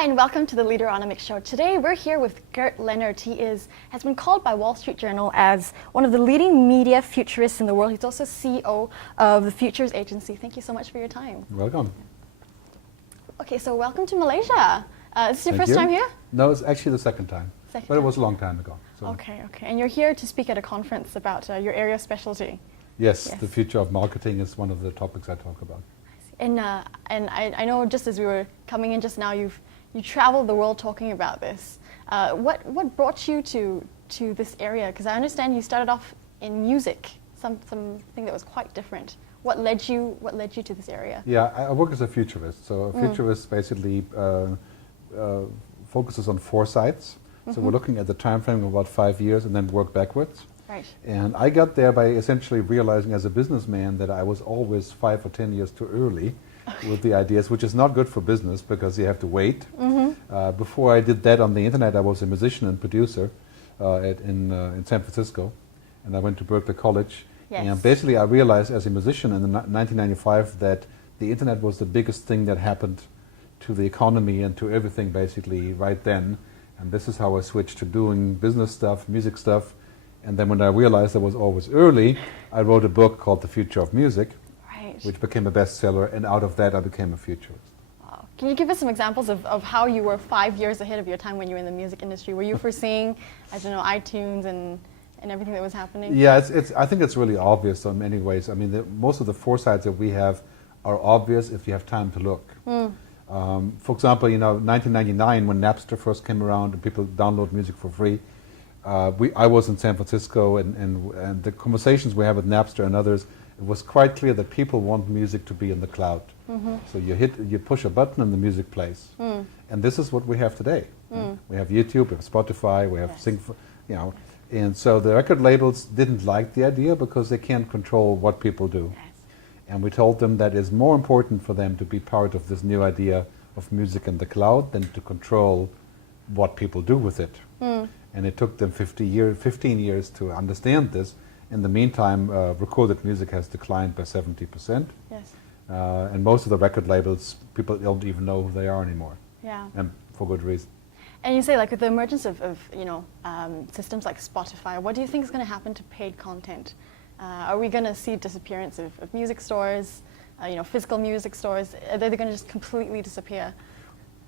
Hi, and welcome to the Leaderonomics show. Today we're here with Gerd Leonhard. He has been called by Wall Street Journal as one of the leading media futurists in the world. He's also CEO of the Futures Agency. Thank you so much for your time. Welcome. Okay, so welcome to Malaysia. Is this your first time here? No, it's actually the second time. But it was a long time ago. So. Okay. And you're here to speak at a conference about your area of specialty. Yes, the future of marketing is one of the topics I talk about. And I know just as we were coming in just now, you traveled the world talking about this. What brought you to this area? Because I understand you started off in music, something that was quite different. What led you to this area? Yeah, I work as a futurist. So a futurist basically focuses on foresights. So we're looking at the time frame of about 5 years and then work backwards. Right. And I got there by essentially realizing as a businessman that I was always 5 or 10 years too early with the ideas, which is not good for business because you have to wait. Before I did that on the internet, I was a musician and producer in San Francisco, and I went to Berkeley College. Yes. And basically I realized as a musician in 1995 that the internet was the biggest thing that happened to the economy and to everything basically right then. And this is how I switched to doing business stuff, music stuff. And then when I realized I was always early, I wrote a book called The Future of Music, which became a bestseller, and out of that I became a futurist. Wow. Can you give us some examples of how you were 5 years ahead of your time when you were in the music industry? Were you foreseeing, I don't know, iTunes and everything that was happening? Yeah, I think it's really obvious in many ways. I mean, most of the foresights that we have are obvious if you have time to look. For example, 1999 when Napster first came around and people download music for free, I was in San Francisco and the conversations we have with Napster and others, it was quite clear that people want music to be in the cloud. So you push a button and the music plays. And this is what we have today. We have YouTube, we have Spotify, we have and so the record labels didn't like the idea because they can't control what people do. And we told them that it's more important for them to be part of this new idea of music in the cloud than to control what people do with it. And it took them 15 years to understand this. In the meantime, recorded music has declined by 70%. Yes. And most of the record labels, people don't even know who they are anymore. Yeah. And for good reason. And you say, like, with the emergence of systems like Spotify, what do you think is going to happen to paid content? Are we going to see disappearance of music stores, physical music stores? Are they going to just completely disappear?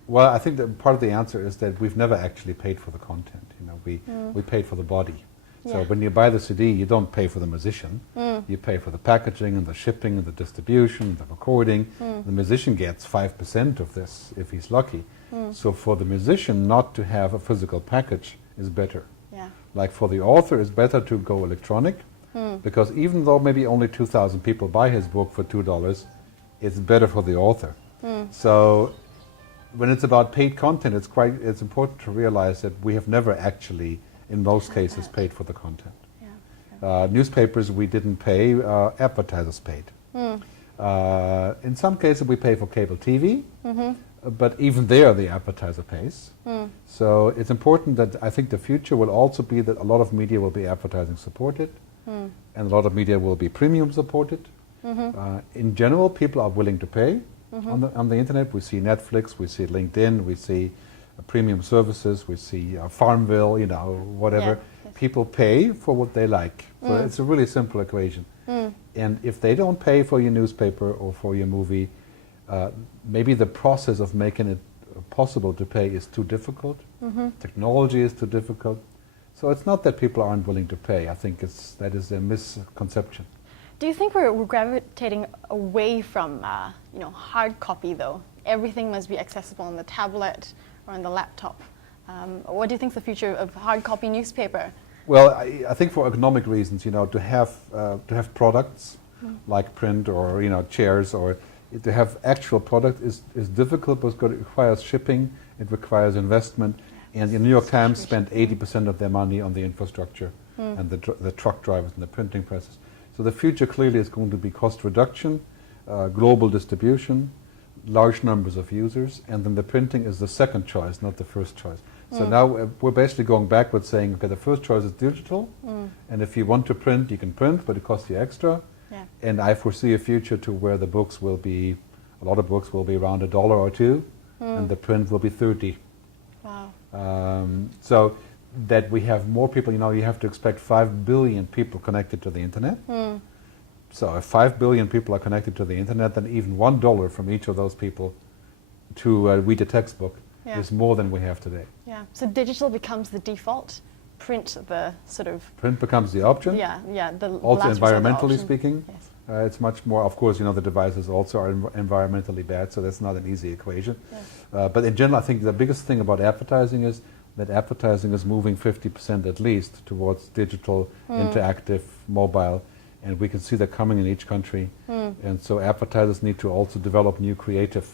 Well, I think that part of the answer is that we've never actually paid for the content. We paid for the body. So when you buy the CD, you don't pay for the musician. You pay for the packaging and the shipping and the distribution, the recording. The musician gets 5% of this if he's lucky. So for the musician not to have a physical package is better. Like for the author, it's better to go electronic because even though maybe only 2,000 people buy his book for $2, it's better for the author. So when it's about paid content, it's important to realize that we have never actually, in most cases, paid for the content. Newspapers we didn't pay, advertisers paid. In some cases we pay for cable TV, but even there the advertiser pays. So it's important that I think the future will also be that a lot of media will be advertising supported, and a lot of media will be premium supported. In general, people are willing to pay. On the internet, we see Netflix, we see LinkedIn, we see premium services, we see Farmville, whatever. People pay for what they like. So it's a really simple equation. And if they don't pay for your newspaper or for your movie, maybe the process of making it possible to pay is too difficult. Technology is too difficult. So it's not that people aren't willing to pay. I think that is a misconception. Do you think we're gravitating away from hard copy, though? Everything must be accessible on the tablet or on the laptop. What do you think is the future of hard copy newspaper? Well, I think for economic reasons, to have products like print or chairs, or to have actual product is difficult because it requires shipping, it requires investment, and the New York Times spent 80% of their money on the infrastructure and the truck drivers and the printing presses. So the future clearly is going to be cost reduction, global distribution, large numbers of users, and then the printing is the second choice, not the first choice. So now we're basically going backwards saying, okay, the first choice is digital, and if you want to print, you can print, but it costs you extra. And I foresee a future to where the books will be, a lot of books will be around $1 or $2, and the print will be 30. Wow. So that we have more people, you have to expect 5 billion people connected to the internet. So if 5 billion people are connected to the internet, then even $1 from each of those people to read a textbook is more than we have today. Yeah. So digital becomes the default, print the sort of... Print becomes the option. Yeah, yeah. Also last resort, the environmentally option. speaking, Yes. it's much more, of course, the devices also are environmentally bad, so that's not an easy equation. Yes. But in general, I think the biggest thing about advertising is that advertising is moving 50% at least towards digital, interactive, mobile, and we can see that coming in each country. And so advertisers need to also develop new creative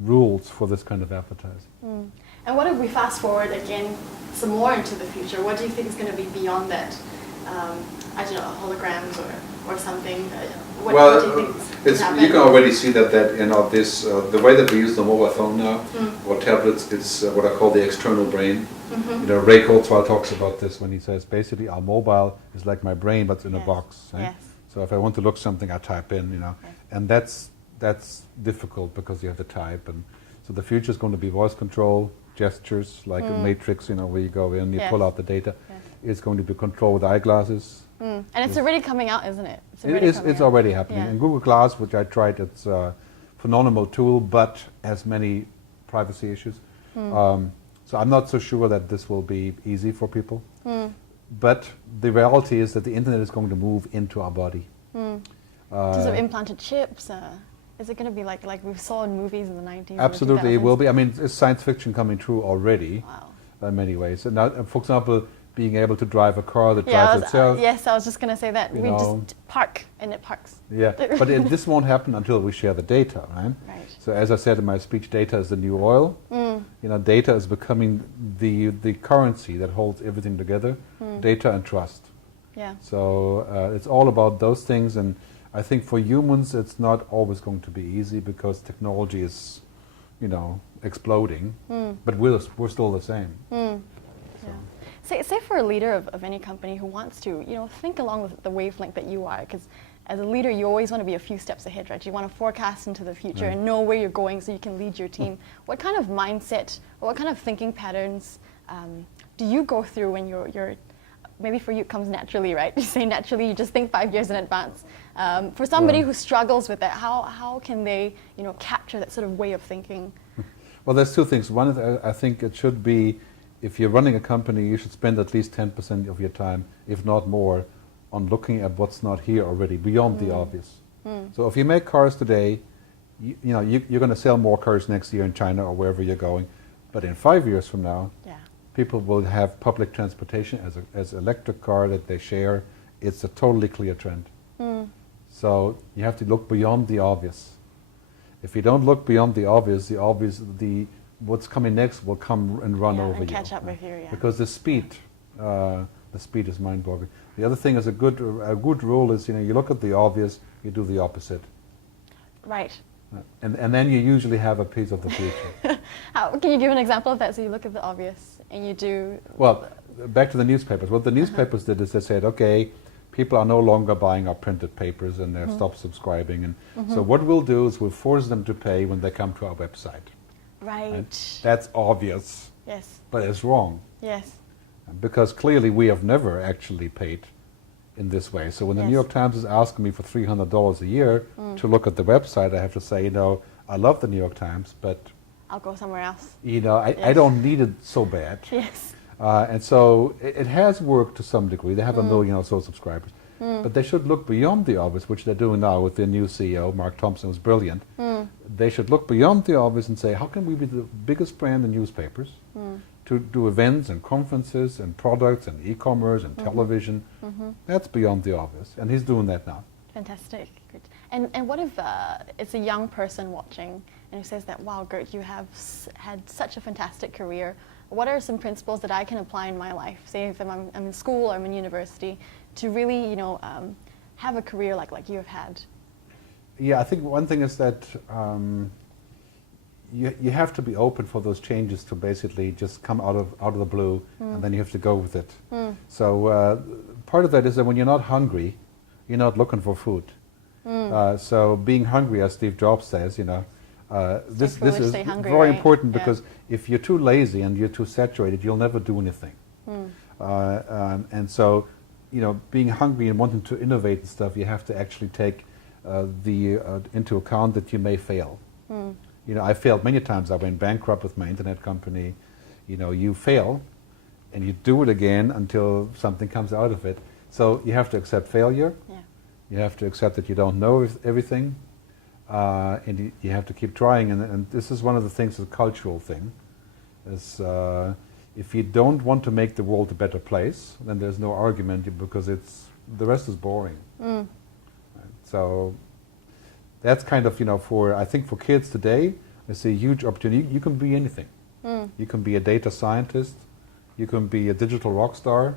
rules for this kind of advertising. And what if we fast forward again some more into the future? What do you think is going to be beyond that? I don't know, holograms or something? What do you think is you can already see that this the way that we use the mobile phone now or tablets is what I call the external brain. Ray Kurzweil talks about this when he says basically our mobile is like my brain, but in a box. Right? Yes. So if I want to look something, I type in, and that's difficult because you have to type. And so the future is going to be voice control, gestures like a matrix, where you go in, you pull out the data. Yes. It's going to be controlled with eyeglasses. And it's already coming out, isn't it? It's already happening. Yeah. And Google Glass, which I tried, it's a phenomenal tool, but has many privacy issues. So I'm not so sure that this will be easy for people. But the reality is that the internet is going to move into our body. Because of implanted chips, is it going to be like we saw in movies in the 90s? Absolutely, it will be. I mean, it's science fiction coming true already. Wow. In many ways. And now, for example, being able to drive a car that drives itself. Yes, I was just going to say that. We just park and it parks. Yeah, but this won't happen until we share the data, right? Right. So as I said in my speech, data is the new oil. Data is becoming the currency that holds everything together, data and trust. Yeah. So it's all about those things, and I think for humans it's not always going to be easy because technology is, exploding, but we're still the same. Say for a leader of any company who wants to, think along with the wavelength that you are, because as a leader, you always want to be a few steps ahead, right? You want to forecast into the future and know where you're going so you can lead your team. What kind of mindset, or what kind of thinking patterns do you go through when you're maybe for you it comes naturally, right? You say naturally, you just think 5 years in advance. For somebody who struggles with that, how can they, capture that sort of way of thinking? Well, there's two things. One is I think it should be, if you're running a company, you should spend at least 10% of your time, if not more, on looking at what's not here already, beyond the obvious. So if you make cars today, you're going to sell more cars next year in China or wherever you're going. But in 5 years from now, people will have public transportation as electric car that they share. It's a totally clear trend. So you have to look beyond the obvious. If you don't look beyond the obvious, what's coming next will come and run over you. Catch up with you, Because the speed is mind-boggling. The other thing is a good rule is, you look at the obvious, you do the opposite. Right. And then you usually have a piece of the future. Can you give an example of that? So you look at the obvious and you do... Well, back to the newspapers. What the newspapers did is they said, okay, people are no longer buying our printed papers and they've stopped subscribing. And so what we'll do is we'll force them to pay when they come to our website. Right. That's obvious. Yes. But it's wrong. Yes. Because clearly we have never actually paid in this way. So when the New York Times is asking me for $300 a year to look at the website, I have to say, I love the New York Times, but I'll go somewhere else. I don't need it so bad. Yes. And so it has worked to some degree. They have 1 million or so subscribers. But they should look beyond the obvious, which they're doing now with their new CEO, Mark Thompson, who's brilliant. They should look beyond the obvious and say, how can we be the biggest brand in newspapers to do events and conferences and products and e-commerce and television? That's beyond the obvious. And he's doing that now. Fantastic. Great. And what if it's a young person watching and who says that, wow, Gerd, you have had such a fantastic career. What are some principles that I can apply in my life? Say if I'm in school or I'm in university, to really, have a career like you have had. Yeah, I think one thing is that you have to be open for those changes to basically just come out of the blue, and then you have to go with it. So part of that is that when you're not hungry, you're not looking for food. So being hungry, as Steve Jobs says, This foolish, is stay hungry, very right? important, Yeah. because if you're too lazy and you're too saturated, you'll never do anything. And so, being hungry and wanting to innovate and stuff, you have to actually take into account that you may fail. I failed many times. I went bankrupt with my internet company. You fail, and you do it again until something comes out of it. So you have to accept failure. Yeah. You have to accept that you don't know everything, and you have to keep trying. And this is one of the things, a cultural thing, is if you don't want to make the world a better place, then there's no argument, because the rest is boring. Right? So that's kind of, I think for kids today, I see a huge opportunity. You can be anything. You can be a data scientist. You can be a digital rock star.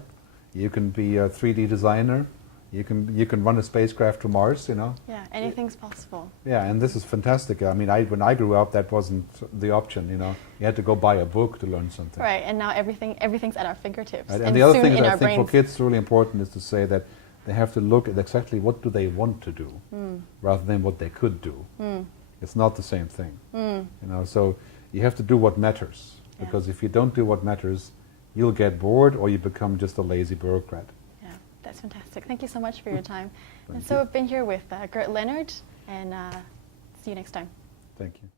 You can be a 3D designer. You can run a spacecraft to Mars. Yeah, anything's possible. Yeah, and this is fantastic. I mean, when I grew up, that wasn't the option. You had to go buy a book to learn something. Right, and now everything's at our fingertips. Right? And the other thing soon that I think for kids is really important is to say that they have to look at exactly what do they want to do, rather than what they could do. It's not the same thing. So you have to do what matters, because if you don't do what matters, you'll get bored, or you become just a lazy bureaucrat. Yeah, that's fantastic. Thank you so much for your time. Thank And so you. we've been here with Gerd Leonhard, and see you next time. Thank you.